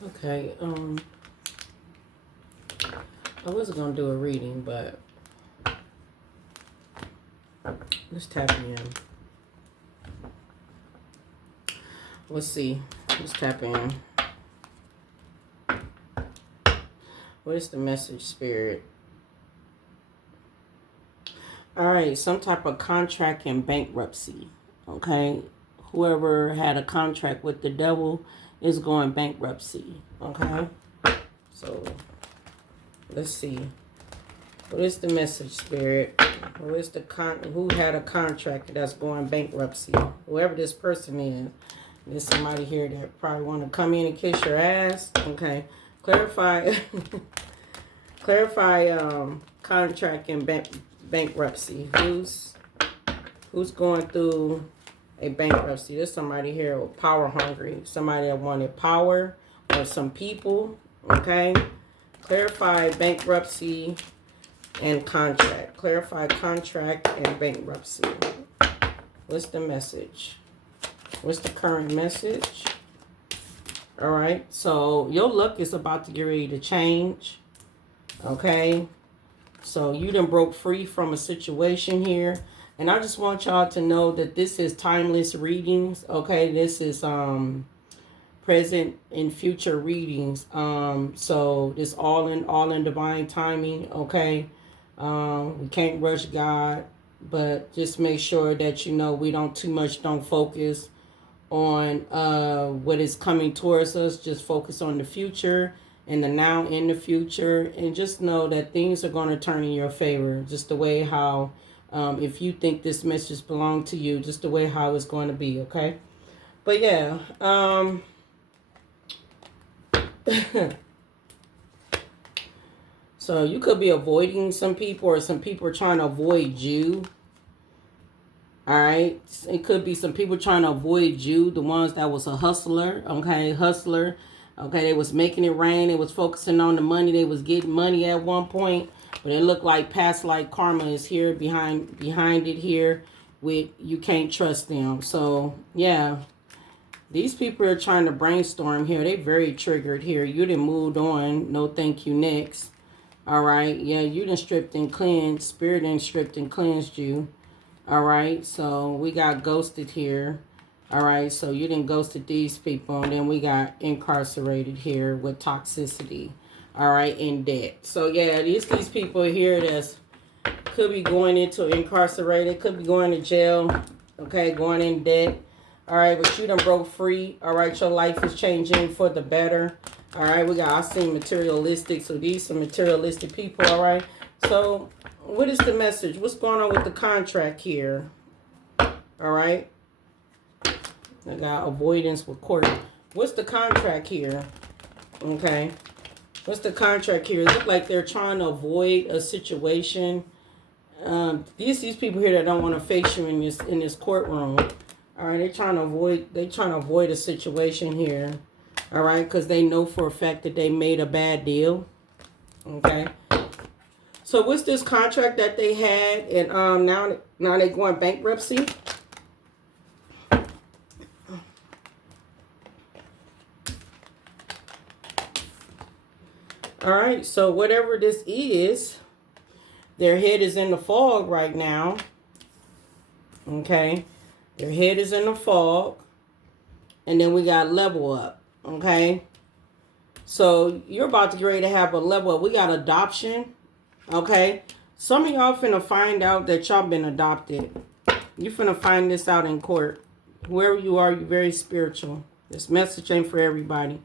Okay, I wasn't gonna do a reading, but let's tap in. Let's see. Let's tap in. What is the message, Spirit? All right, some type of contract in bankruptcy. Okay, whoever had a contract with the devil is going bankruptcy. Okay, so let's see. What is the message, Spirit? Who is who had a contract that's going bankruptcy? Whoever this person is. There's somebody here that probably want to come in and kiss your ass. Okay. Clarify contract and bankruptcy. Who's going through a bankruptcy? There's somebody here with power hungry. Somebody that wanted power or some people. Okay. Clarify bankruptcy and contract. Clarify contract and bankruptcy. What's the message? What's the current message? All right. So your luck is about to get ready to change. Okay. So you done broke free from a situation here. And I just want y'all to know that this is timeless readings. Okay. This is present and future readings. So this all in divine timing. Okay. We can't rush God, but just make sure that we don't focus on what is coming towards us. Just focus on the future and the now in the future, and just know that things are going to turn in your favor. Just the way how, if you think this message belongs to you, just the way how it's going to be. Okay, but yeah. So you could be avoiding some people, or some people are trying to avoid you. All right. It could be some people trying to avoid you. The ones that was a hustler. Okay. Hustler. Okay. They was making it rain. They was focusing on the money. They was getting money at one point. But it looked like past life karma is here behind it here. With you can't trust them. So yeah. These people are trying to brainstorm here. They very triggered here. You done moved on. No thank you next. All right. Yeah. You done stripped and cleansed. Spirit done stripped and cleansed you. All right, so we got ghosted here. All right, so you didn't ghosted these people, and then we got incarcerated here with toxicity. All right, in debt. So yeah, these people here that's could be going into incarcerated, could be going to jail. Okay, going in debt. All right, but you done broke free. All right, your life is changing for the better. All right, I seen materialistic. So these some materialistic people. All right, so. What is the message? What's going on with the contract here? All right. I got avoidance with court. What's the contract here? Okay. What's the contract here? It looks like they're trying to avoid a situation. These people here that don't want to face you in this courtroom. All right. They're trying to avoid a situation here. All right. Because they know for a fact that they made a bad deal. Okay. So what's this contract that they had, and now they're going bankruptcy? All right, so whatever this is, their head is in the fog right now. Okay, their head is in the fog, and then we got level up. Okay, so you're about to get ready to have a level up. We got adoption. Okay, some of y'all finna find out that y'all been adopted. You finna find this out in court. Wherever you are, you're very spiritual. This message ain't for everybody.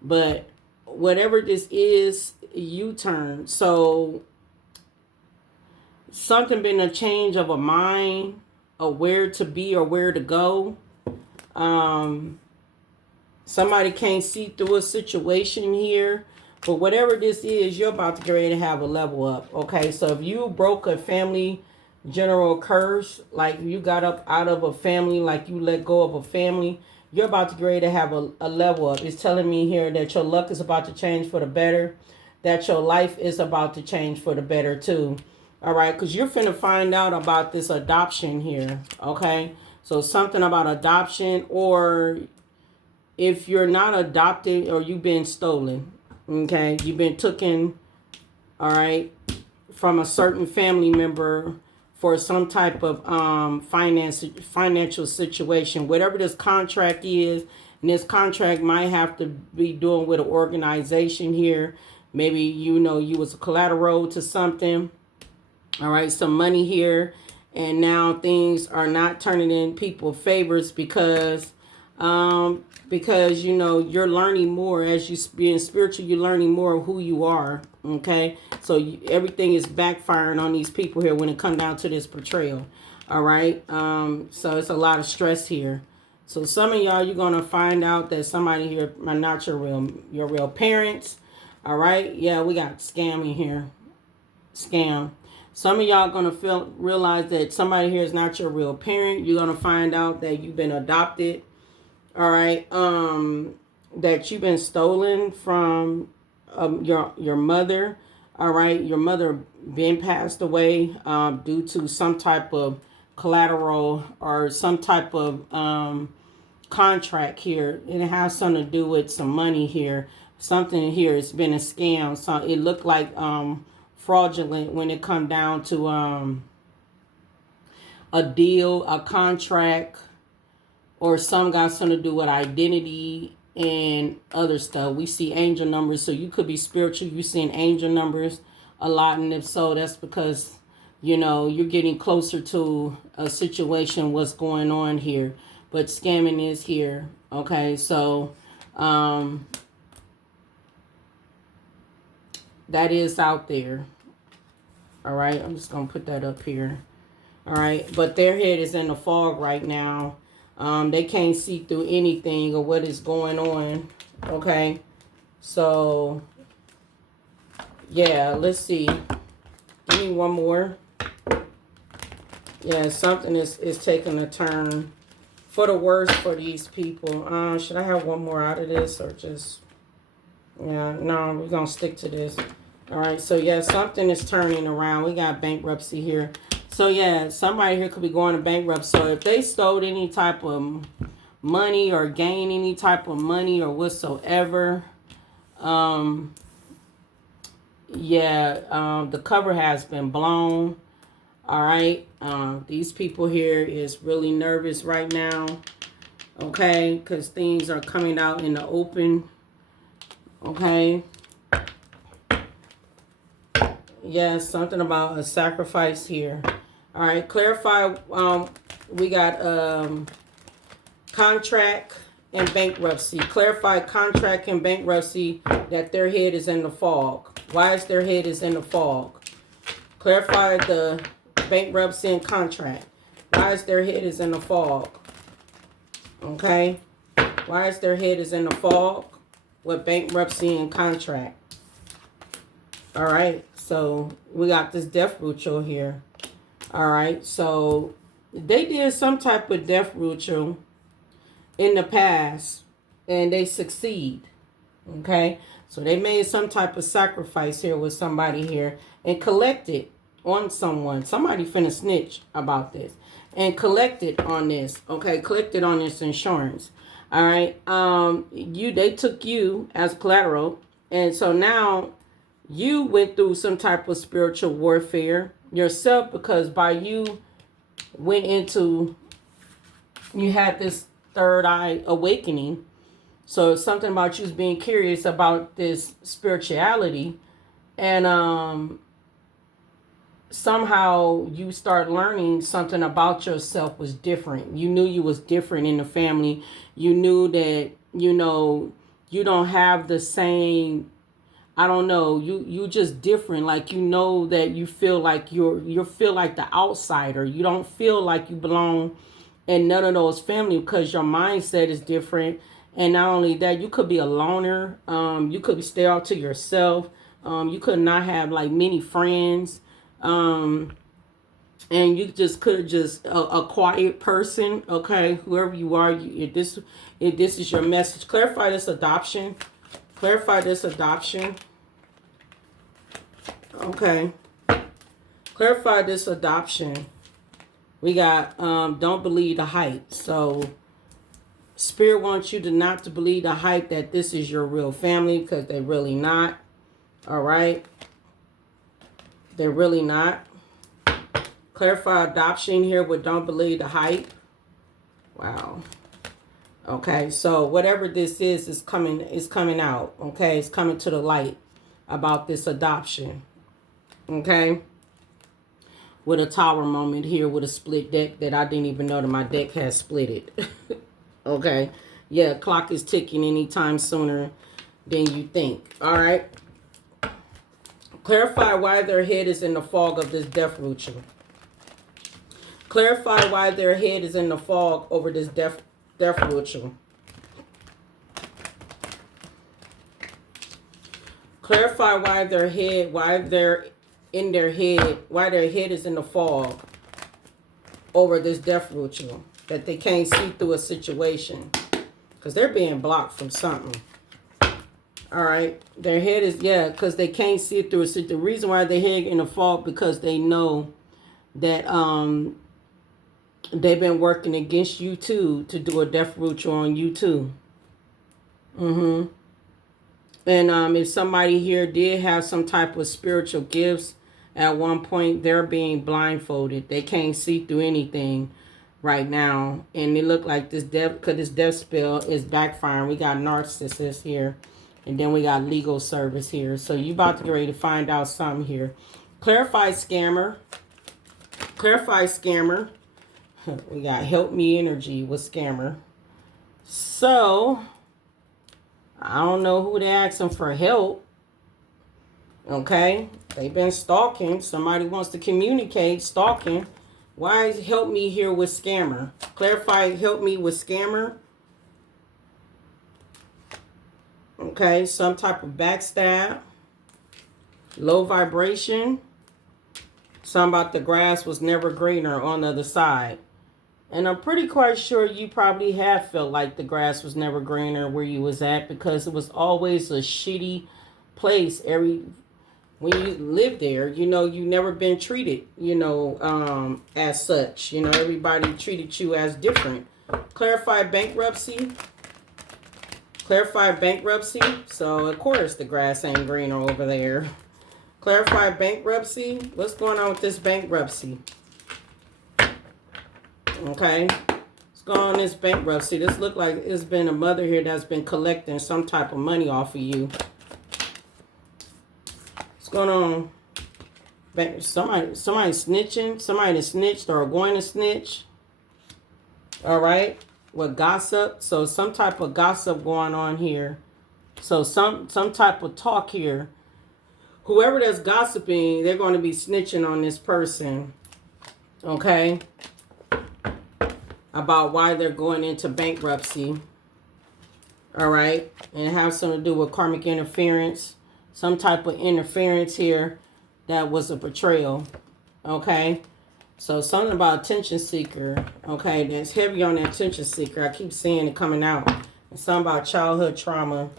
But whatever this is, U-turn. So something been a change of a mind, of where to be or where to go. Somebody can't see through a situation here. But whatever this is, you're about to get ready to have a level up. Okay, so if you broke a family general curse, like you got up out of a family, like you let go of a family, you're about to get ready to have a level up. It's telling me here that your luck is about to change for the better, that your life is about to change for the better too. All right, because you're finna find out about this adoption here. Okay, so something about adoption, or if you're not adopted or you've been stolen, okay, you've been taken, all right, from a certain family member for some type of financial situation, whatever this contract is. And this contract might have to be doing with an organization here. Maybe, you know, you was a collateral to something, all right, some money here, and now things are not turning in people's favors because you know, you're learning more as you being spiritual. You're learning more of who you are. Okay, so everything is backfiring on these people here when it comes down to this betrayal. All right, so it's a lot of stress here. So some of y'all, you're gonna find out that somebody here are not your real parents. All right, yeah, we got scam in here. Scam. Some of y'all gonna realize that somebody here is not your real parent. You're gonna find out that you've been adopted. All right, that you've been stolen from your mother. All right, your mother been passed away due to some type of collateral or some type of contract here. And it has something to do with some money here. Something here has been a scam. So it looked like fraudulent when it come down to a deal, a contract, or some got something to do with identity and other stuff. We see angel numbers, so you could be spiritual. You're seeing angel numbers a lot, and if so, that's because, you know, you're getting closer to a situation, what's going on here. But scamming is here. Okay, so that is out there. All right, I'm just gonna put that up here. All right, but their head is in the fog right now. They can't see through anything or what is going on. Okay, so yeah, let's see. Give me one more. Yeah, something is taking a turn for the worse for these people. Should I have one more out of this or just... Yeah, no, we're going to stick to this. All right, so yeah, something is turning around. We got bankruptcy here. So yeah, somebody here could be going to bankruptcy. So if they stole any type of money or gained any type of money or whatsoever, the cover has been blown. All right, these people here is really nervous right now. Okay, because things are coming out in the open. Okay. Yes, something about a sacrifice here. All right, clarify. We got contract and bankruptcy. Clarify contract and bankruptcy, that their head is in the fog. Why is their head is in the fog? Clarify the bankruptcy and contract. Why is their head is in the fog? Okay. Why is their head is in the fog with bankruptcy and contract? All right. So we got this death ritual here. All right. So they did some type of death ritual in the past and they succeed. Okay. So they made some type of sacrifice here with somebody here and collected on someone. Somebody finna snitch about this and collected on this. Okay. Collected on this insurance. All right. They took you as collateral. And so now you went through some type of spiritual warfare yourself, because by you you had this third eye awakening. So it's something about you being curious about this spirituality, and somehow you start learning something about yourself was different. You knew you was different in the family. You knew that, you know, you don't have the same, I don't know, you just different. Like, you know, that you feel like you feel like the outsider. You don't feel like you belong in none of those family because your mindset is different. And not only that, you could be a loner. You could stay out to yourself. You could not have like many friends. And you just could just a quiet person. Okay, whoever you are, if this is your message, clarify this adoption. Clarify this adoption. Okay. Clarify this adoption. We got don't believe the hype. So Spirit wants you to not to believe the hype that this is your real family, because they're really not. All right. They're really not. Clarify adoption here with don't believe the hype. Wow. Okay, so whatever this is coming out. Okay, it's coming to the light about this adoption. Okay. With a tower moment here with a split deck that I didn't even know that my deck has split it. Okay. Yeah, clock is ticking anytime sooner than you think. All right. Clarify why their head is in the fog of this death ritual. Clarify why their head is in the fog over this death ritual. Clarify why their head is in the fog over this death ritual. That they can't see through a situation. Because they're being blocked from something. All right. Their head is, because they can't see it through a situation. The reason why their head in the fog, because they know that they've been working against you too to do a death ritual on you too. And if somebody here did have some type of spiritual gifts at one point, they're being blindfolded. They can't see through anything right now. And it look like this death spell is backfiring. We got narcissists here. And then we got legal service here. So you about to get ready to find out something here. Clarify scammer. Clarify scammer. We got help me energy with scammer. So I don't know who they asking for help. Okay. They've been stalking. Somebody wants to communicate. Stalking. Why is help me here with scammer? Clarify help me with scammer. Okay. Some type of backstab. Low vibration. Something about the grass was never greener on the other side. And I'm pretty quite sure you probably have felt like the grass was never greener where you was at, because it was always a shitty place. When you lived there, you never been treated, as such. Everybody treated you as different. Clarify bankruptcy. Clarify bankruptcy. So, of course, the grass ain't greener over there. Clarify bankruptcy. What's going on with this bankruptcy? Okay. What's going on with this bankruptcy? This look like it's been a mother here that's been collecting some type of money off of you. What's going on? Somebody snitching. Somebody that snitched or going to snitch. All right. With gossip. So some type of gossip going on here. So some type of talk here. Whoever that's gossiping, they're going to be snitching on this person. Okay. About why they're going into bankruptcy. All right. And it has something to do with karmic interference. Some type of interference here that was a betrayal. Okay. So something about attention seeker. Okay. That's heavy on the attention seeker. I keep seeing it coming out. And something about childhood trauma.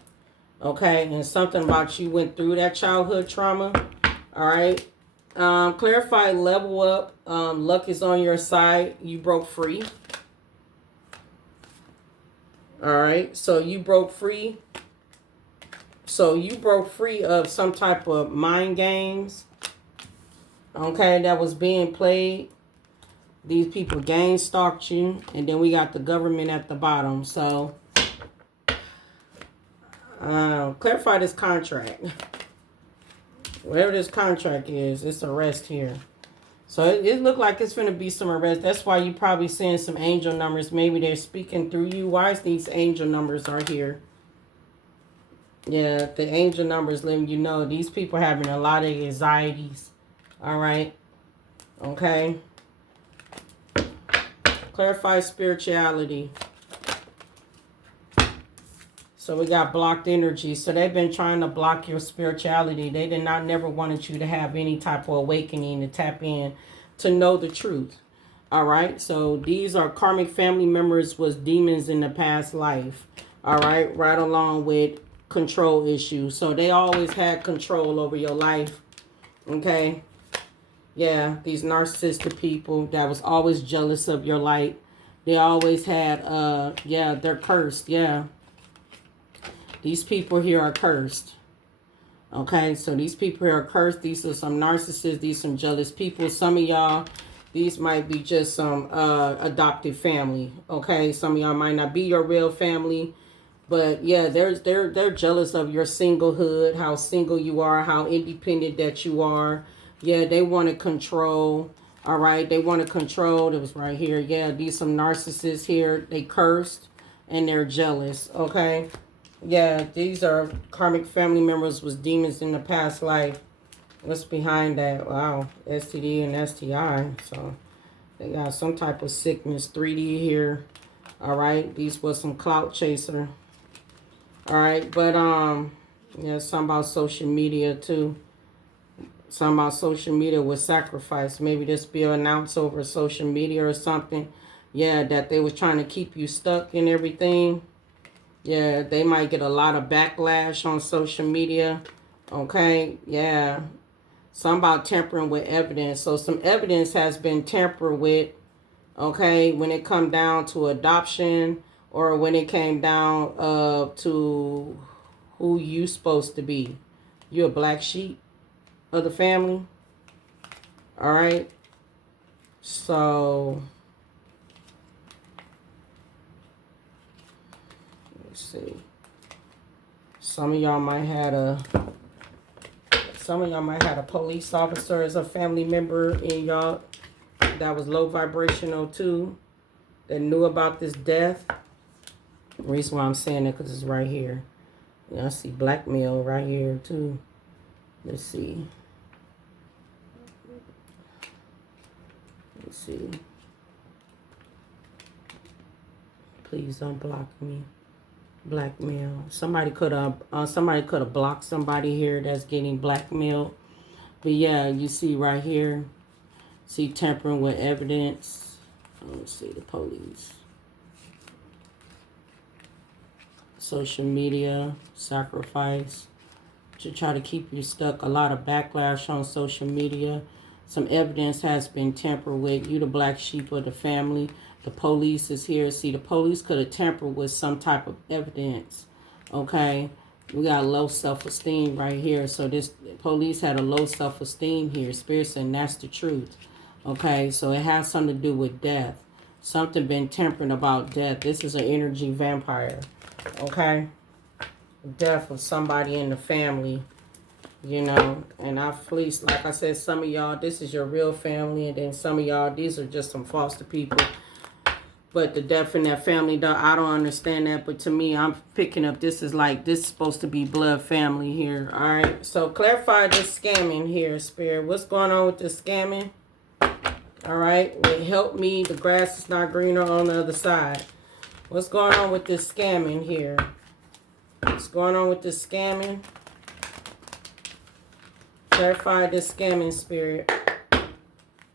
Okay. And something about you went through that childhood trauma. All right. Clarify level up. Luck is on your side. You broke free. All right. So you broke free. So you broke free of some type of mind games. Okay. That was being played. These people gang stalked you. And then we got the government at the bottom. So clarify this contract. Whatever this contract is, it's arrest here. So it looked like it's going to be some arrest. That's why you probably seeing some angel numbers. Maybe they're speaking through you. Why is these angel numbers are here? Yeah, the angel numbers letting you know these people are having a lot of anxieties. All right. Okay. Clarify spirituality. So we got blocked energy. So they've been trying to block your spirituality. They did not never wanted you to have any type of awakening to tap in to know the truth. All right. So these are karmic family members was demons in the past life. All right. Right along with control issues. So they always had control over your life. Okay. Yeah. These narcissistic people that was always jealous of your light. They always had, yeah, they're cursed. Yeah. These people here are cursed. Okay, so these people here are cursed. These are some narcissists. These are some jealous people. Some of y'all, these might be just some adopted family. Okay, some of y'all might not be your real family. But yeah, they're jealous of your singlehood, how single you are, how independent that you are. Yeah, they want to control. All right, they want to control. It was right here. Yeah, these some narcissists here. They cursed and they're jealous. Okay. Yeah, these are karmic family members was demons in the past life. What's behind that? Wow, STD and STI. So they got some type of sickness. 3D here. All right, these was some clout chaser. All right, but yeah, something about social media too. Something about social media was sacrifice. Maybe this be announced over social media or something. Yeah, that they was trying to keep you stuck in everything. Yeah, they might get a lot of backlash on social media. Okay, yeah. Some about tampering with evidence. So some evidence has been tampered with, okay, when it come down to adoption or when it came down to who you supposed to be. You're a black sheep of the family. All right. So let's see. Some of y'all might have a police officer as a family member in y'all that was low vibrational too, that knew about this death. The reason why I'm saying that because it's right here. Yeah, I see blackmail right here too. Let's see. Let's see. Please unblock me. Blackmail. Somebody could have blocked somebody here that's getting blackmailed. But yeah, you see right here. See tampering with evidence. Let's see the police. Social media, sacrifice. To try to keep you stuck. A lot of backlash on social media. Some evidence has been tampered with. You the black sheep of the family. The police is here. See, the police could have tampered with some type of evidence. Okay. We got low self-esteem right here. So this police had a low self-esteem here. Spirit saying that's the truth. Okay. So it has something to do with death. Something been tempered about death. This is an energy vampire. Okay. Death of somebody in the family. You know, and I fleeced, like I said, some of y'all, this is your real family, and then some of y'all, these are just some foster people. But the death in that family, I don't understand that. But to me, I'm picking up, this is supposed to be blood family here. All right. So clarify this scamming here, Spirit. What's going on with this scamming? All right. Well, help me. The grass is not greener on the other side. What's going on with this scamming here? What's going on with this scamming? Clarify this scamming, Spirit.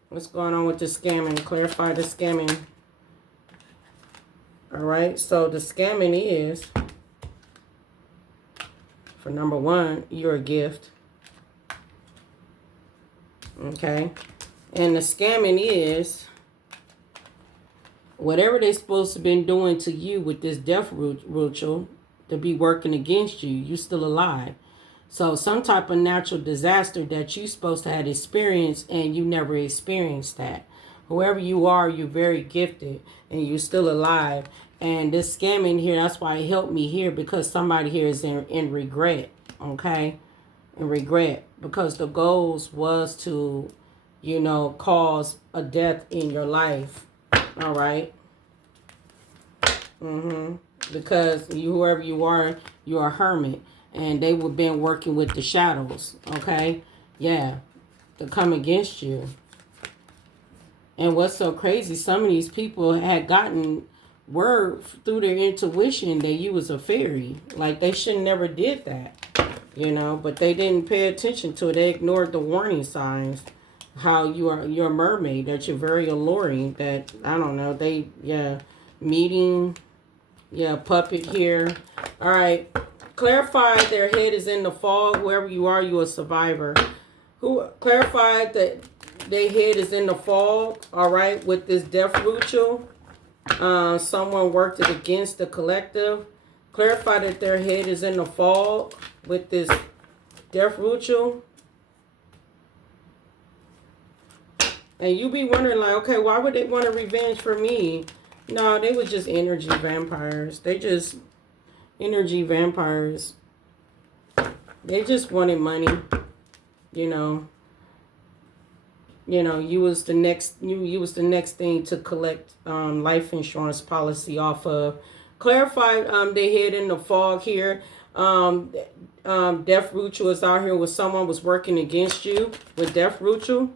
What's going on with this scamming? Clarify the scamming. All right, so the scamming is, for number one, you're a gift. Okay, and the scamming is whatever they're supposed to been doing to you with this death ritual to be working against you, you still alive. So some type of natural disaster that you supposed to have experienced and you never experienced that. Whoever you are, you're very gifted and you're still alive. And this scamming here, that's why it helped me here, because somebody here is in regret, okay? In regret, because the goals was to, you know, cause a death in your life, all right? Because whoever you are, you're a hermit. And they would been working with the shadows, okay? Yeah, to come against you. And what's so crazy, some of these people had gotten word through their intuition that you was a fairy. Like, they should never did that, you know? But they didn't pay attention to it. They ignored the warning signs. How you're a mermaid, that you're very alluring, that, I don't know, they, yeah, meeting, yeah, puppet here. All right. Clarify their head is in the fog. Whoever you are, you're a survivor. Who clarified that their head is in the fog, all right, with this death ritual. Someone worked it against the collective. Clarify that their head is in the fog with this death ritual. And you be wondering like, okay, why would they want a revenge for me? No, they was just energy vampires. They just energy vampires. They just wanted money. You know. You was the next you was the next thing to collect life insurance policy off of. Clarify they head in the fog here. Death ritual is out here where someone was working against you with death ritual.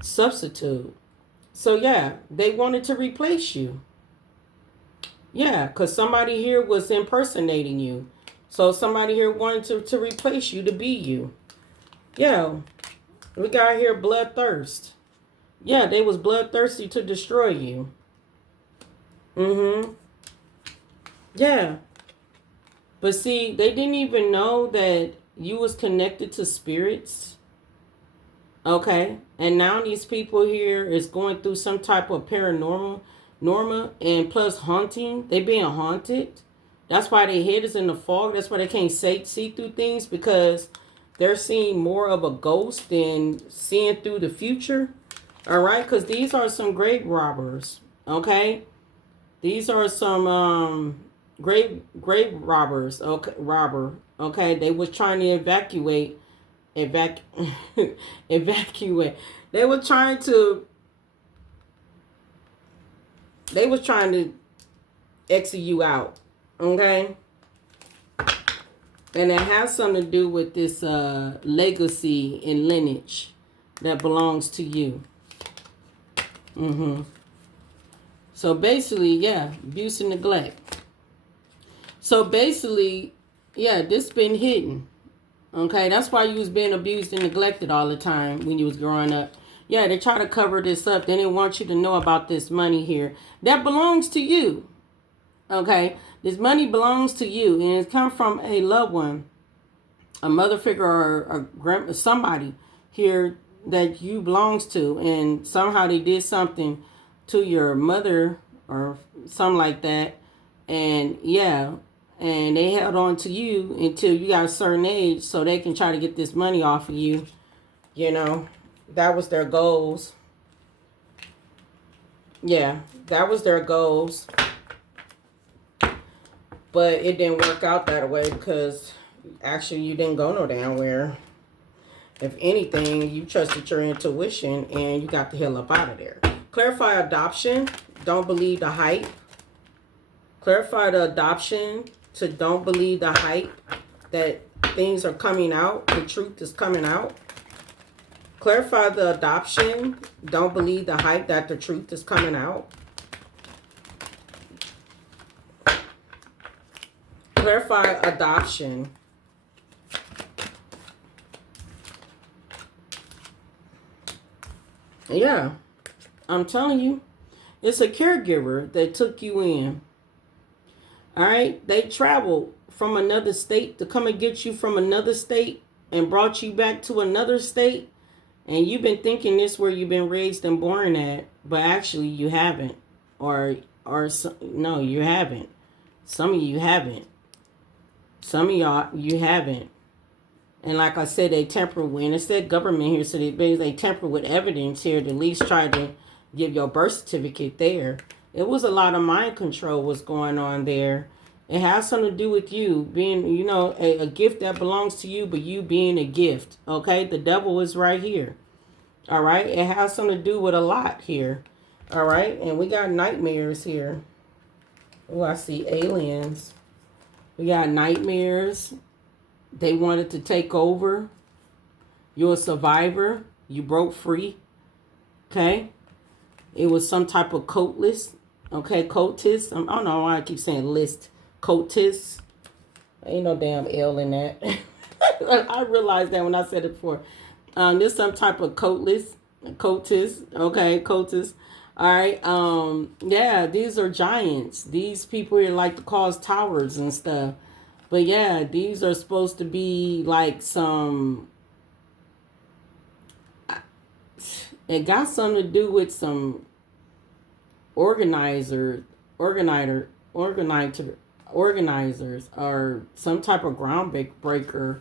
Substitute. So yeah, they wanted to replace you. Yeah, because somebody here was impersonating you. So somebody here wanted to replace you to be you. Yeah, we got here bloodthirst. Yeah, they was bloodthirsty to destroy you. Yeah. But see, they didn't even know that you was connected to spirits. Okay. And now these people here is going through some type of paranormal, and plus haunting. They being haunted. That's why their head is in the fog. That's why they can't see through things, because they're seeing more of a ghost than seeing through the future. All right. Because these are some grave robbers. Okay. These are some grave robbers. Okay. Okay. They was trying to evacuate. Evacuate. They was trying to exit you out. Okay. And it has something to do with this legacy and lineage that belongs to you. So basically, yeah, abuse and neglect. So basically, yeah, this been hidden. Okay, that's why you was being abused and neglected all the time when you was growing up. Yeah, they try to cover this up. They didn't want you to know about this money here. That belongs to you. Okay, this money belongs to you, and it's come from a loved one, a mother figure, or somebody here that you belongs to, and somehow they did something to your mother or something like that, and yeah, and they held on to you until you got a certain age so they can try to get this money off of you. That was their goals. Yeah, that was their goals. But it didn't work out that way, because actually you didn't go no damn where. If anything, you trusted your intuition and you got the hell up out of there. Clarify adoption. Don't believe the hype. Clarify the adoption to don't believe the hype that things are coming out. The truth is coming out. Clarify the adoption. Don't believe the hype that the truth is coming out. Clarify adoption. Yeah, I'm telling you, it's a caregiver that took you in. All right, they traveled from another state to come and get you from another state and brought you back to another state, and you've been thinking this where you've been raised and born at, but actually you haven't, or no, you haven't. Some of you haven't. Some of y'all, you haven't. And like I said, they tamper with, and it said government here, so they tamper with evidence here to at least try to give your birth certificate there. It was a lot of mind control was going on there. It has something to do with you being, a gift that belongs to you, but you being a gift. Okay, the devil is right here. All right, it has something to do with a lot here. All right, and we got nightmares here. Oh, I see aliens. We got nightmares. They wanted to take over. You're a survivor. You broke free. Okay. It was some type of cultist. Okay, cultist. I don't know why I keep saying list. Cultist. Ain't no damn L in that. I realized that when I said it before. There's some type of cultist. Okay, cultist. All right. Yeah, these are giants. These people here like to cause towers and stuff. But yeah, these are supposed to be like some, It got something to do with some organizer, organizer, organizers, or some type of groundbreaker.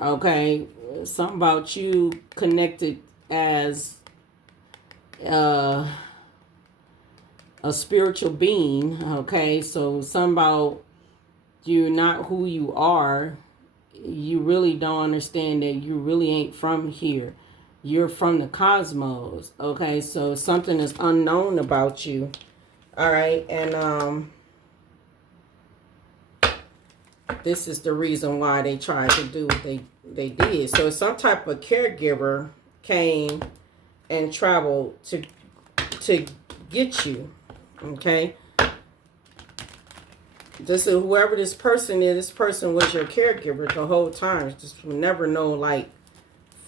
Okay, something about you connected as uh, a spiritual being. Okay, so something about you not who you are. You really don't understand that you really ain't from here. You're from the cosmos. Okay, so something is unknown about you. All right, and this is the reason why they tried to do what they did. So some type of caregiver came and traveled to get you. Okay, this is whoever this person is. This person was your caregiver the whole time. Just never know like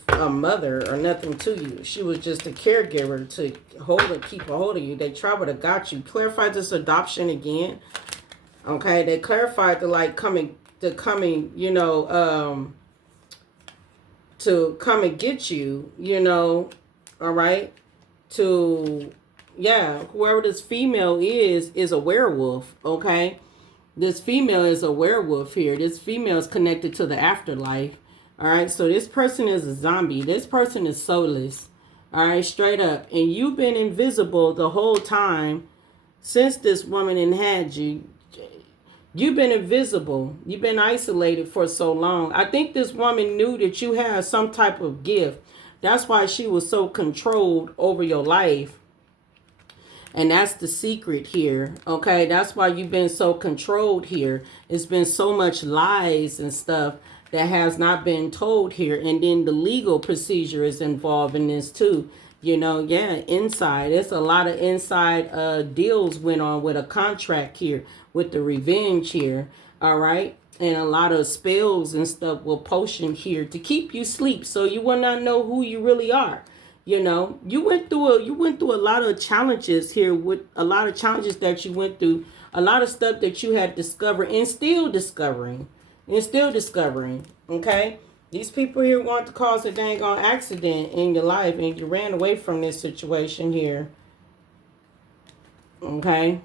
a mother or nothing to you. She was just a caregiver to keep a hold of you. They traveled to got you. Clarify this adoption again. Okay, they clarified the coming, you know, to come and get you, you know, all right, to, yeah, whoever this female is a werewolf, okay? This female is a werewolf here. This female is connected to the afterlife, all right? So this person is a zombie. This person is soulless, all right, straight up. And you've been invisible the whole time since this woman had you. You've been invisible. You've been isolated for so long. I think this woman knew that you had some type of gift. That's why she was so controlled over your life. And that's the secret here. Okay, that's why you've been so controlled here. It's been so much lies and stuff that has not been told here. And then the legal procedure is involved in this too. You know, yeah, inside. It's a lot of inside deals went on with a contract here, with the revenge here, all right? And a lot of spells and stuff will potion here to keep you asleep so you will not know who you really are. You know, you went through a lot of challenges here, with a lot of challenges that you went through, a lot of stuff that you had discovered and still discovering, okay? These people here want to cause a dang on accident in your life, and you ran away from this situation here. Okay.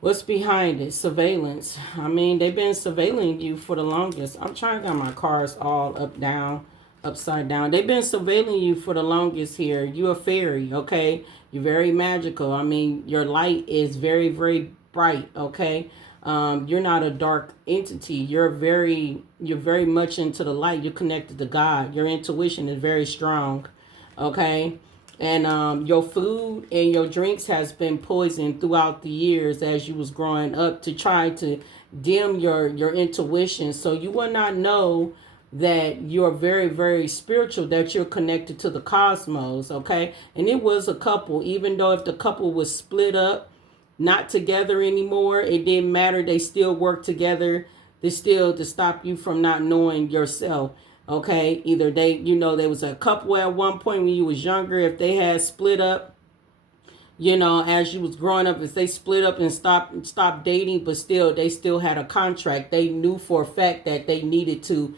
What's behind it? Surveillance. I mean, they've been surveilling you for the longest. I'm trying to get my cards all up, down, upside down. They've been surveilling you for the longest here. You're a fairy, okay? You're very magical. I mean, your light is very, very bright, okay? You're not a dark entity. You're very much into the light. You're connected to God. Your intuition is very strong, okay? And your food and your drinks has been poisoned throughout the years as you was growing up to try to dim your intuition, so you will not know that you're very, very spiritual, that you're connected to the cosmos, okay? And it was a couple, even though if the couple was split up, not together anymore, it didn't matter. They still work together. They still to stop you from not knowing yourself. Okay, either they, you know, there was a couple at one point when you was younger. If they had split up, you know, as you was growing up, if they split up and stopped dating, but still they still had a contract. They knew for a fact that they needed to,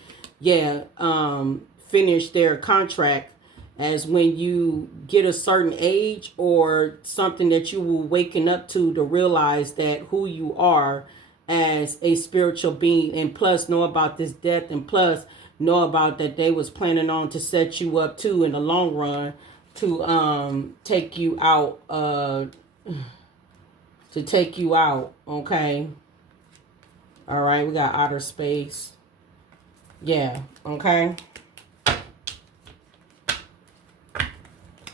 finish their contract. As when you get a certain age or something that you were waking up to realize that who you are as a spiritual being, and plus know about this death, and plus know about that they was planning on to set you up too in the long run to take you out, okay? All right, we got outer space. Yeah, okay.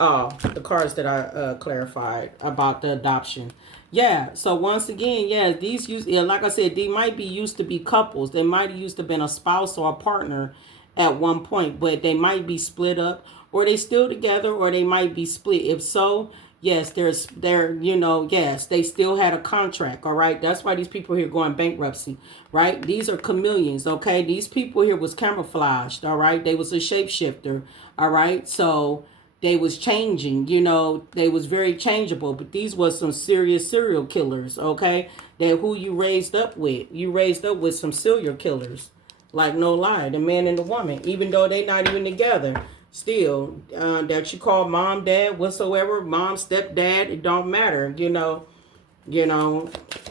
Oh, the cards that I clarified about the adoption. Yeah, so once again, yeah, these like I said, they might be used to be couples. They might have used to been a spouse or a partner at one point, but they might be split up, or they still together, or they might be split. If so, yes, yes, they still had a contract, all right? That's why these people here going bankruptcy, right? These are chameleons, okay? These people here was camouflaged, all right? They was a shapeshifter, all right? So they was changing, you know, they was very changeable, but these was some serious serial killers, okay? That who you raised up with. You raised up with some serial killers. Like, no lie, the man and the woman, even though they not even together. Still, that you call mom, dad, whatsoever, mom, stepdad, it don't matter. You know,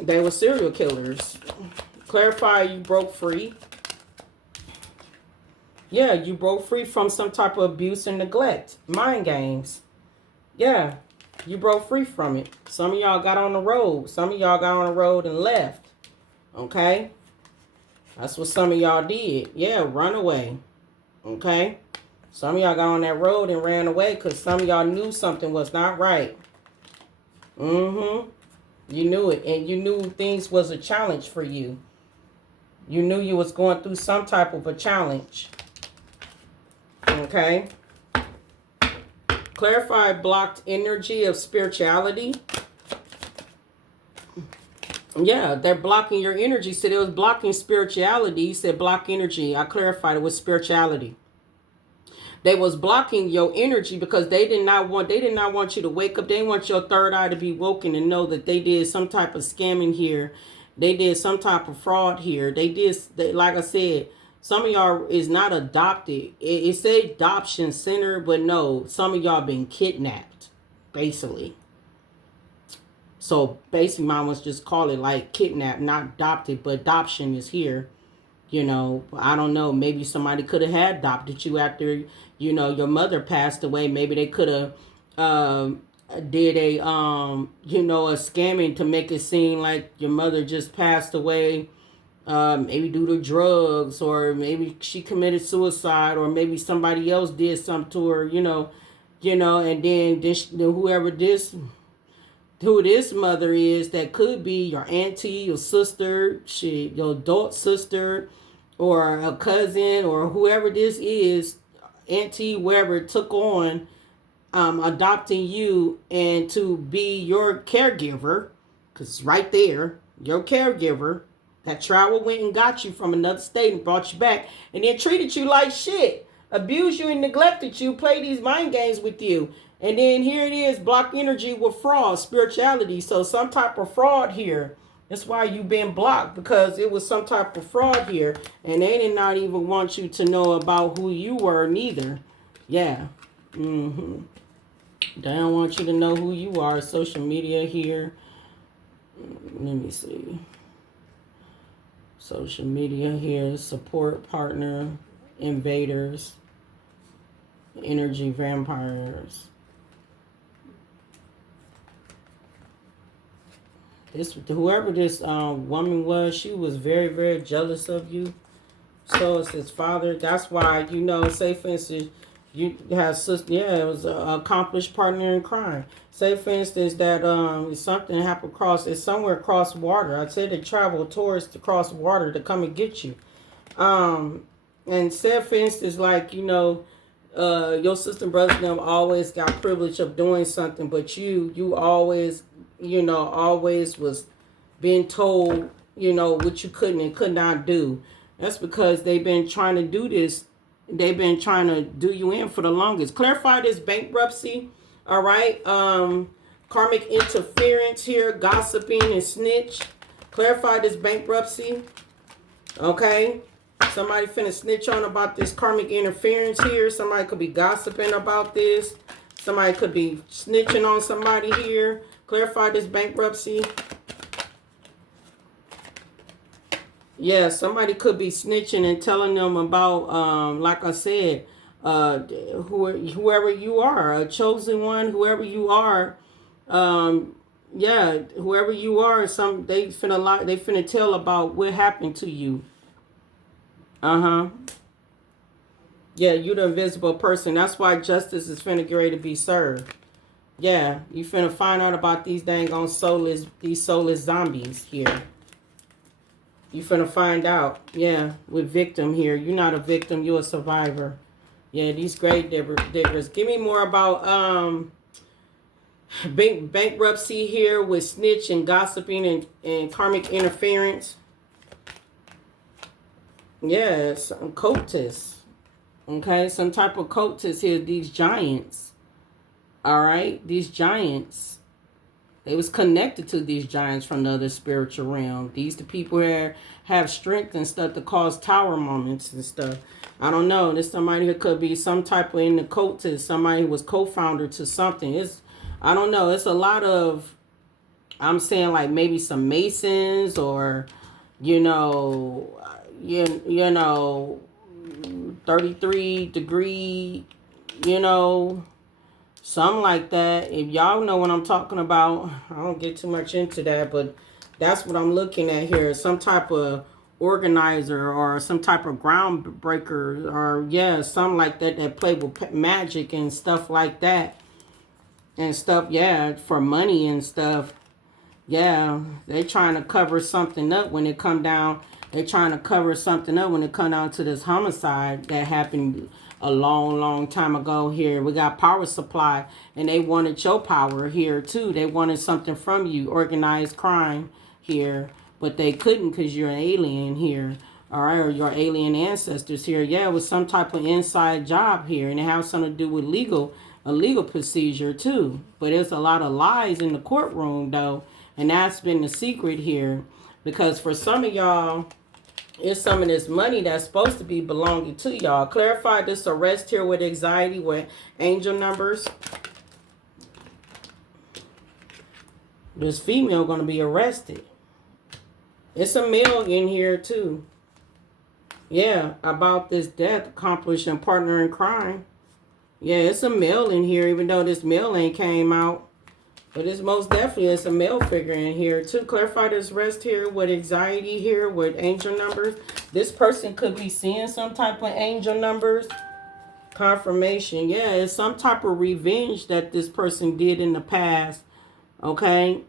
they were serial killers. Clarify, you broke free. Yeah, you broke free from some type of abuse and neglect. Mind games. Yeah, you broke free from it. Some of y'all got on the road. Some of y'all got on the road and left. Okay? That's what some of y'all did. Yeah, run away. Okay? Some of y'all got on that road and ran away because some of y'all knew something was not right. Mm-hmm. You knew it. And you knew things was a challenge for you. You knew you was going through some type of a challenge. Okay? Clarify blocked energy of spirituality. Yeah, they're blocking your energy. So it was blocking spirituality. You said block energy. I clarified it with spirituality. They was blocking your energy because they did not want you to wake up. They didn't want your third eye to be woken and know that they did some type of scamming here. They did some type of fraud here. Like I said, some of y'all is not adopted. It say adoption center, but no, some of y'all been kidnapped, basically. So basically, mom was just call it like kidnapped, not adopted, but adoption is here. You know, I don't know. Maybe somebody could have had adopted you after, you know, your mother passed away. Maybe they could have did a, you know, a scamming to make it seem like your mother just passed away. Maybe due to drugs, or maybe she committed suicide, or maybe somebody else did something to her, you know, and then who this mother is, that could be your auntie, your sister, your adult sister, or a cousin, or whoever this is, auntie, wherever, took on adopting you and to be your caregiver, because it's right there, your caregiver, that travel went and got you from another state and brought you back, and then treated you like shit, abused you and neglected you, played these mind games with you. And then here it is, blocked energy with fraud, spirituality. So some type of fraud here. That's why you've been blocked, because it was some type of fraud here. And they did not even want you to know about who you were neither. Yeah. Mm-hmm. They don't want you to know who you are. Social media here. Let me see. Social media here. Support partner. Invaders. Energy vampires. Whoever this woman was, she was very, very jealous of you. So is his father. That's why, you know, say for instance, you have sister. Yeah, it was an accomplished partner in crime. Say for instance that something happened it's somewhere across water. I'd say they travel tourists across water to come and get you. And say for instance, like, you know, your sister and brothers and them always got privilege of doing something, but you always, you know, always was being told, you know, what you couldn't and could not do. That's because they've been trying to do this. They've been trying to do you in for the longest. Clarify this bankruptcy. All right. Karmic interference here, gossiping and snitch. Clarify this bankruptcy. Okay. Somebody finna snitch on about this karmic interference here. Somebody could be gossiping about this. Somebody could be snitching on somebody here. Clarify this bankruptcy. Yeah, somebody could be snitching and telling them about, like I said, whoever you are, a chosen one, whoever you are. Yeah, whoever you are, they finna tell about what happened to you. Uh-huh. Yeah, you the invisible person. That's why justice is finna get ready to be served. Yeah, you finna find out about these dang on soulless zombies here. You finna find out. Yeah, with victim here. You're not a victim, you're a survivor. Yeah, these grave diggers. Give me more about bankruptcy here with snitch and gossiping and karmic interference. Yeah, some cultists. Okay, some type of cultists here. These giants. All right, these giants. They was connected to these giants from the other spiritual realm. These the people here have strength and stuff to cause tower moments and stuff. I don't know. This somebody who could be some type of in the cultist, somebody who was co-founder to something. I don't know. It's a lot of, I'm saying like maybe some Masons or, you know, you know, 33 degree, you know, something like that. If y'all know what I'm talking about, I don't get too much into that, but that's what I'm looking at here. Some type of organizer or some type of groundbreaker or, yeah, something like that that play with magic and stuff like that. And stuff, yeah, for money and stuff. Yeah, they trying to cover something up when it come down. They trying to cover something up when it come down to this homicide that happened a long time ago here. We got power supply, and they wanted your power here too. They wanted something from you, organized crime here, but they couldn't because you're an alien here. All right, or your alien ancestors here. Yeah, it was some type of inside job here, and it has something to do with a legal procedure too. But there's a lot of lies in the courtroom though, and that's been the secret here, because for some of y'all, it's some of this money that's supposed to be belonging to y'all. Clarify this arrest here with anxiety with angel numbers. This female going to be arrested. It's a male in here too. Yeah, about this death accomplished and partner in crime. Yeah, it's a male in here, even though this male ain't came out. But it's most definitely, it's a male figure in here. To clarify this rest here with anxiety here with angel numbers. This person could be seeing some type of angel numbers. Confirmation. Yeah, it's some type of revenge that this person did in the past. Okay.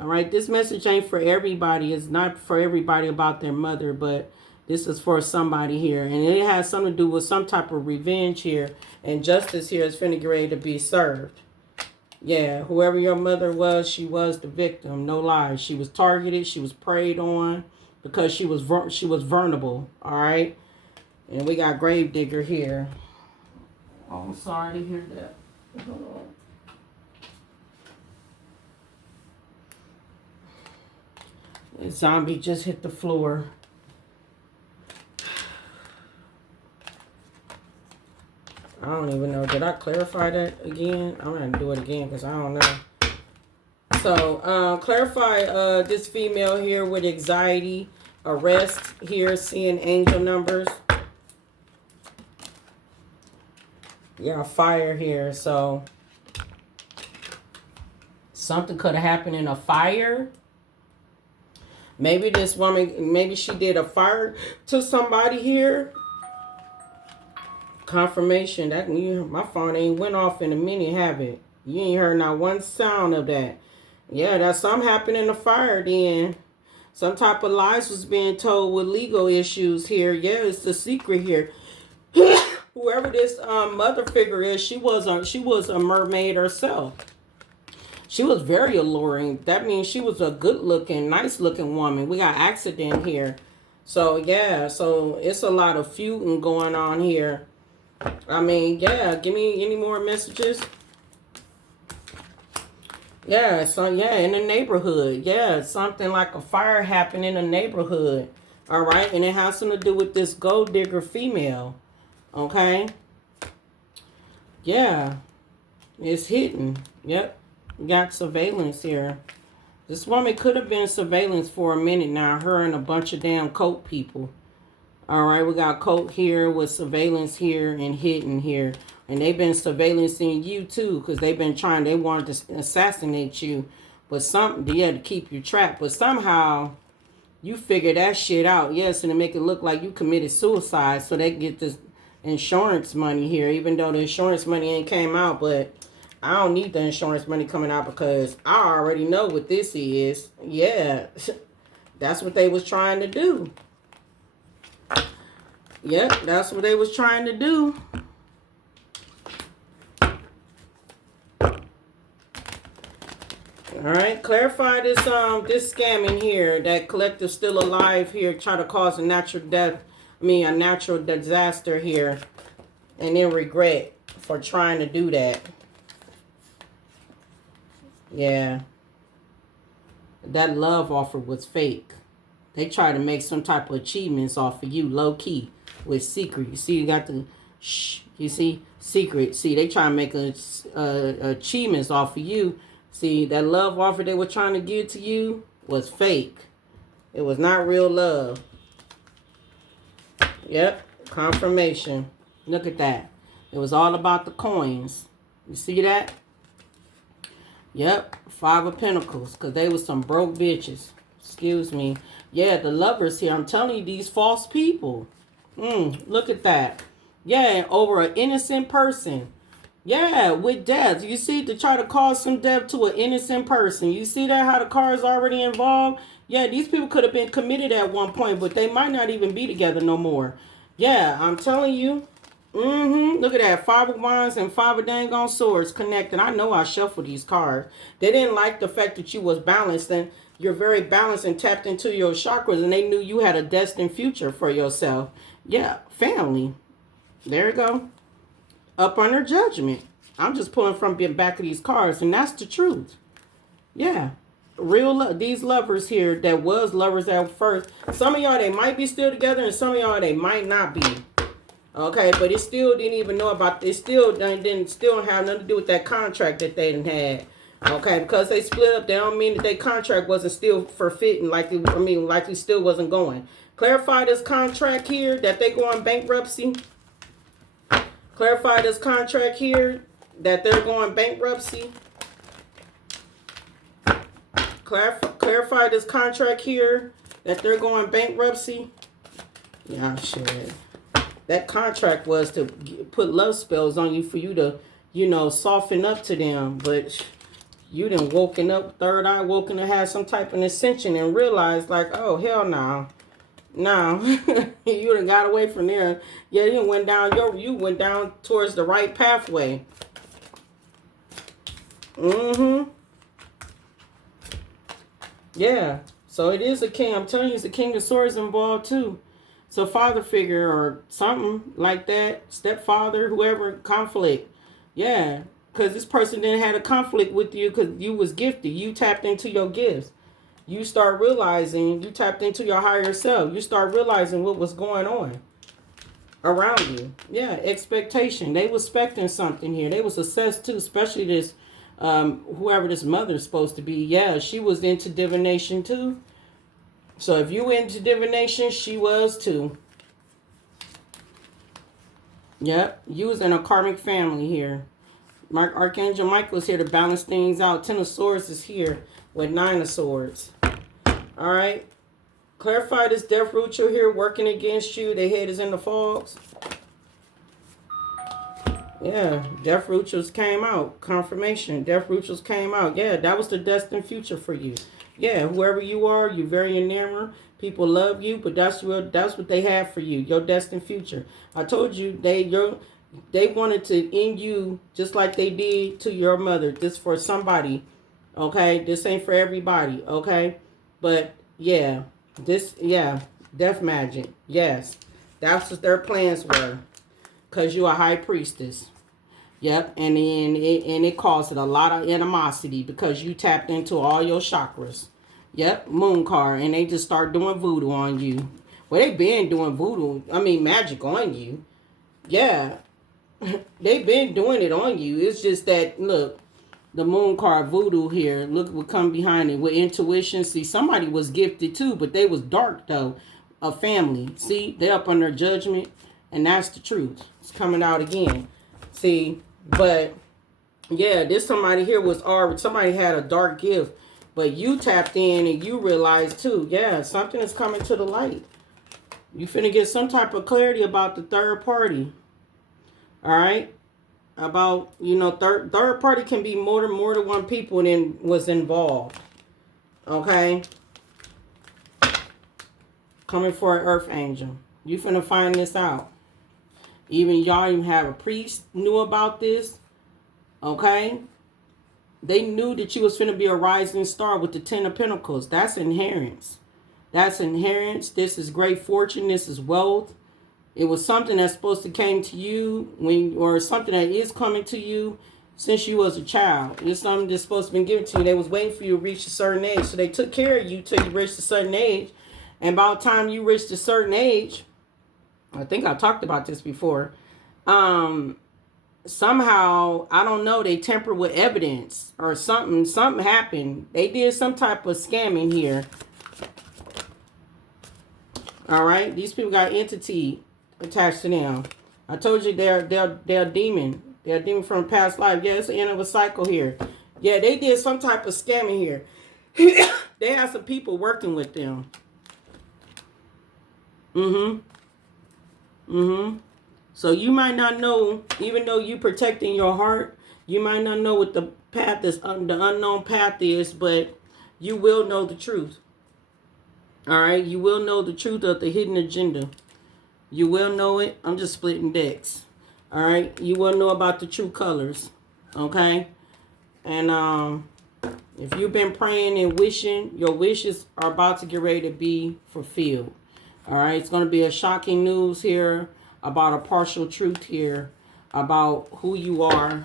All right. This message ain't for everybody. It's not for everybody about their mother, but this is for somebody here. And it has something to do with some type of revenge here. And justice here is finna get ready to be served. Yeah, whoever your mother was, she was the victim. No lies. She was targeted. She was preyed on because she was vulnerable. All right. And we got Gravedigger here. Oh, I'm sorry to hear that. Hold on. The zombie just hit the floor. I don't even know. Did I clarify that again? I'm going to do it again because I don't know. So, clarify this female here with anxiety, arrest here, seeing angel numbers. Yeah, fire here. So, something could have happened in a fire. Maybe this woman, maybe she did a fire to somebody here. Confirmation that my phone ain't went off in a minute, have it? You ain't heard not one sound of that. Yeah, that's something happened in the fire then. Some type of lies was being told with legal issues here. Yeah, it's the secret here. Whoever this mother figure is, she was a mermaid herself. She was very alluring. That means she was a good looking, nice looking woman. We got accident here. So yeah, so it's a lot of feuding going on here. I mean, yeah, give me any more messages. Yeah, so yeah, in the neighborhood. Yeah, something like a fire happened in the neighborhood. All right, and it has something to do with this gold digger female. Okay. Yeah, it's hidden. Yep, we got surveillance here. This woman could have been surveillance for a minute now. Her and a bunch of damn cult people. All right, we got cult here with surveillance here and hidden here. And they've been surveillancing you too, because they've been trying, they wanted to assassinate you. But to keep you trapped. But somehow you figure that shit out. Yes, and to make it look like you committed suicide so they can get this insurance money here, even though the insurance money ain't came out. But I don't need the insurance money coming out because I already know what this is. Yeah, that's what they was trying to do. Yep, that's what they was trying to do. All right, clarify this this scam in here. That collective still alive here, try to cause a natural death. I mean, a natural disaster here, and then regret for trying to do that. Yeah. That love offer was fake. They try to make some type of achievements off of you, low key, with secret. You see, you got the shh. You see, secret. See, they try to make achievements off of you. See, that love offer they were trying to give to you was fake. It was not real love. Yep, confirmation. Look at that. It was all about the coins. You see that? Yep, 5 of Pentacles, because they was some broke bitches. Excuse me. Yeah, the lovers here. I'm telling you, these false people. Look at that. Yeah, over an innocent person. Yeah, with death. You see, to try to cause some death to an innocent person. You see that, how the car is already involved? Yeah, these people could have been committed at one point, but they might not even be together no more. Yeah, I'm telling you. Look at that. 5 of Wands and 5 of dang on swords connected. I know I shuffled these cards. They didn't like the fact that you was balanced, and you're very balanced and tapped into your chakras, and they knew you had a destined future for yourself. Yeah, family. There you go. Up under judgment. I'm just pulling from the back of these cards, and that's the truth. Yeah. Real love. These lovers here that was lovers at first. Some of y'all, they might be still together, and some of y'all, they might not be. Okay, but it still didn't even know about this. Still didn't have nothing to do with that contract that they didn't had. Okay, because they split up, they don't mean that their contract wasn't still for fitting, like it still wasn't going. Clarify this contract here that they go on bankruptcy. Clarify this contract here that they're going bankruptcy. Clarify this contract here that they're going bankruptcy. Yeah, shit. That contract was to put love spells on you for you to, soften up to them. But you done woken up, third eye woken to have some type of ascension and realized like, oh, hell no. No. You done got away from there. Yeah, you went down towards the right pathway. Yeah. So it is a king. I'm telling you, it's a king of swords involved too. So father figure or something like that, stepfather, whoever, conflict. Yeah, because this person didn't have a conflict with you because you was gifted. You tapped into your gifts. You start realizing, you tapped into your higher self. You start realizing what was going on around you. Yeah, expectation. They was expecting something here. They was assessed too, especially this, whoever this mother is supposed to be. Yeah, she was into divination too. So if you into divination, she was too. Yep, you was in a karmic family here. Archangel Michael's here to balance things out. 10 of Swords is here with 9 of Swords. All right. Clarify this death ritual here working against you. Their head is in the fogs. Yeah, death rituals came out. Confirmation. Death rituals came out. Yeah, that was the destined future for you. Yeah, whoever you are, you're very enamored. People love you, but that's what they have for you, your destined future. I told you they wanted to end you just like they did to your mother. This for somebody, okay? This ain't for everybody, okay? But yeah, death magic. Yes, that's what their plans were. Cause you're a high priestess. Yep, and it caused a lot of animosity because you tapped into all your chakras. Yep, moon card, and they just start doing voodoo on you. Well, they been doing magic on you. Yeah, they've been doing it on you. It's just that, look, the moon card voodoo here, look what come behind it with intuition. See, somebody was gifted too, but they was dark though. A family. See, they up under judgment, and that's the truth. It's coming out again. See, but yeah, this somebody here was already, somebody had a dark gift, but you tapped in and you realized too, yeah, something is coming to the light. You finna get some type of clarity about the third party. All right? About, third party can be more than one people than was involved. Okay? Coming for an earth angel. You finna find this out. Y'all even have a priest knew about this. Okay? They knew that you was finna be a rising star with the 10 of Pentacles. That's inherence. That's inherence. This is great fortune. This is wealth. It was something that's supposed to came to you or something that is coming to you. since you was a child. It's something that's supposed to be given to you. They was waiting for you to reach a certain age. So they took care of you till you reached a certain age. And by the time you reached a certain age, I think I talked about this before, somehow, I don't know, they tampered with evidence or something. Something happened. They did some type of scamming here. All right? These people got entity attached to them. I told you they're a demon. They're a demon from a past life. Yeah, it's the end of a cycle here. Yeah, they did some type of scamming here. They had some people working with them. So you might not know, even though you protecting your heart, you might not know what the path is, the unknown path is, but you will know the truth. All right, you will know the truth of the hidden agenda. You will know it. I'm just splitting decks. All right, you will know about the true colors. Okay, and if you've been praying and wishing, your wishes are about to get ready to be fulfilled. All right, it's going to be a shocking news here about a partial truth here about who you are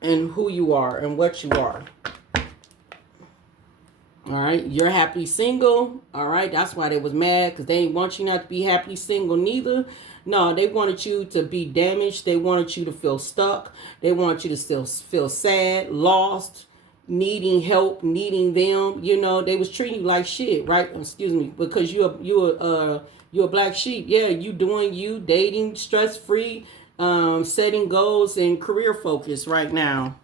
and what you are. All right, you're happily single. All right, that's why they was mad, because they didn't want you not to be happily single neither. No, they wanted you to be damaged. They wanted you to feel stuck. They wanted you to still feel sad, lost, needing help, needing them. You know, they was treating you like shit, right? Excuse me, because you're a black sheep. Yeah, you doing you, dating, stress-free, setting goals and career focus right now.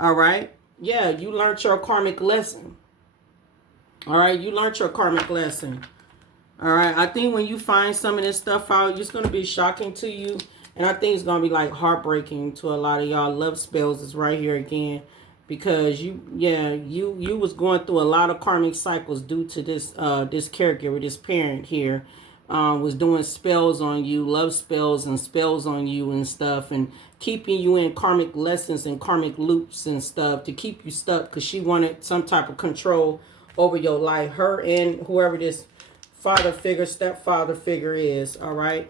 All right? Yeah, you learned your karmic lesson. All right, you learned your karmic lesson. All right, I think when you find some of this stuff out, it's going to be shocking to you. And I think it's going to be like heartbreaking to a lot of y'all. Love spells is right here again. Because you was going through a lot of karmic cycles due to this this caregiver, this parent here. Was doing spells on you, love spells and spells on you and stuff, and keeping you in karmic lessons and karmic loops and stuff to keep you stuck, because she wanted some type of control over your life, her and whoever this father figure, stepfather figure is. All right,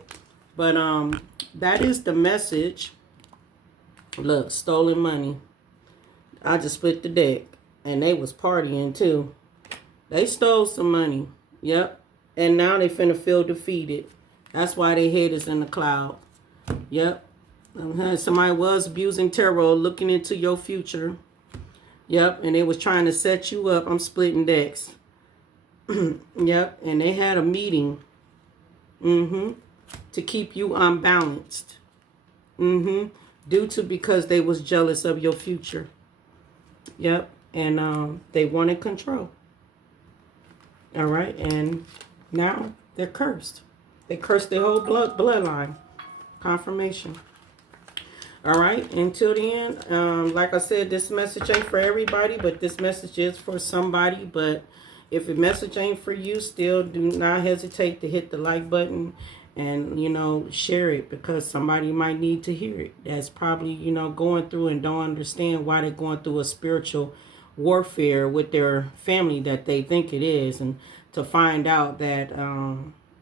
but that is the message. Look, stolen money. I just split the deck, and they was partying too. They stole some money. Yep. And now they finna feel defeated. That's why their head is in the cloud. Yep. Somebody was abusing tarot, looking into your future. Yep. And they was trying to set you up. I'm splitting decks. Yep. And they had a meeting. To keep you unbalanced. Because they was jealous of your future. Yep. And they wanted control. All right. And now they're cursed. They cursed their whole bloodline. Confirmation. All right. Until the end, like I said, this message ain't for everybody, but this message is for somebody. But if the message ain't for you, still do not hesitate to hit the like button and, you know, share it, because somebody might need to hear it. That's probably, you know, going through and don't understand why they're going through a spiritual warfare with their family that they think it is, and to find out that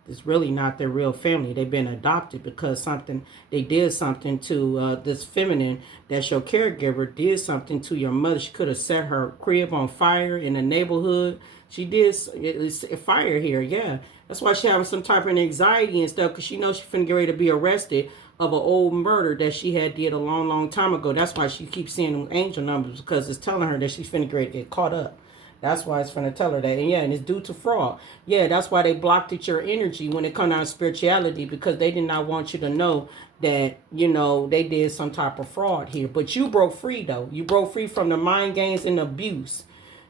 it's really not their real family. They've been adopted because they did something to this feminine that's your caregiver, did something to your mother. She could have set her crib on fire in the neighborhood. She did. It's fire here, yeah. That's why she having some type of anxiety and stuff, because she knows she's finna get ready to be arrested of an old murder that she had did a long, long time ago. That's why she keeps seeing angel numbers, because it's telling her that she's finna get ready to get caught up. That's why it's finna tell her that. And yeah, and it's due to fraud. Yeah, that's why they blocked at your energy when it comes down to spirituality, because they did not want you to know that, you know, they did some type of fraud here. But you broke free, though. You broke free from the mind games and abuse.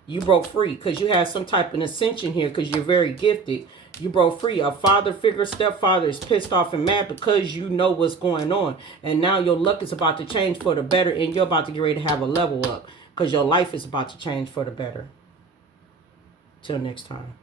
You broke free because you had some type of ascension here, because you're very gifted. You broke free. A father figure, stepfather is pissed off and mad because you know what's going on. And now your luck is about to change for the better, and you're about to get ready to have a level up, because your life is about to change for the better. Till next time.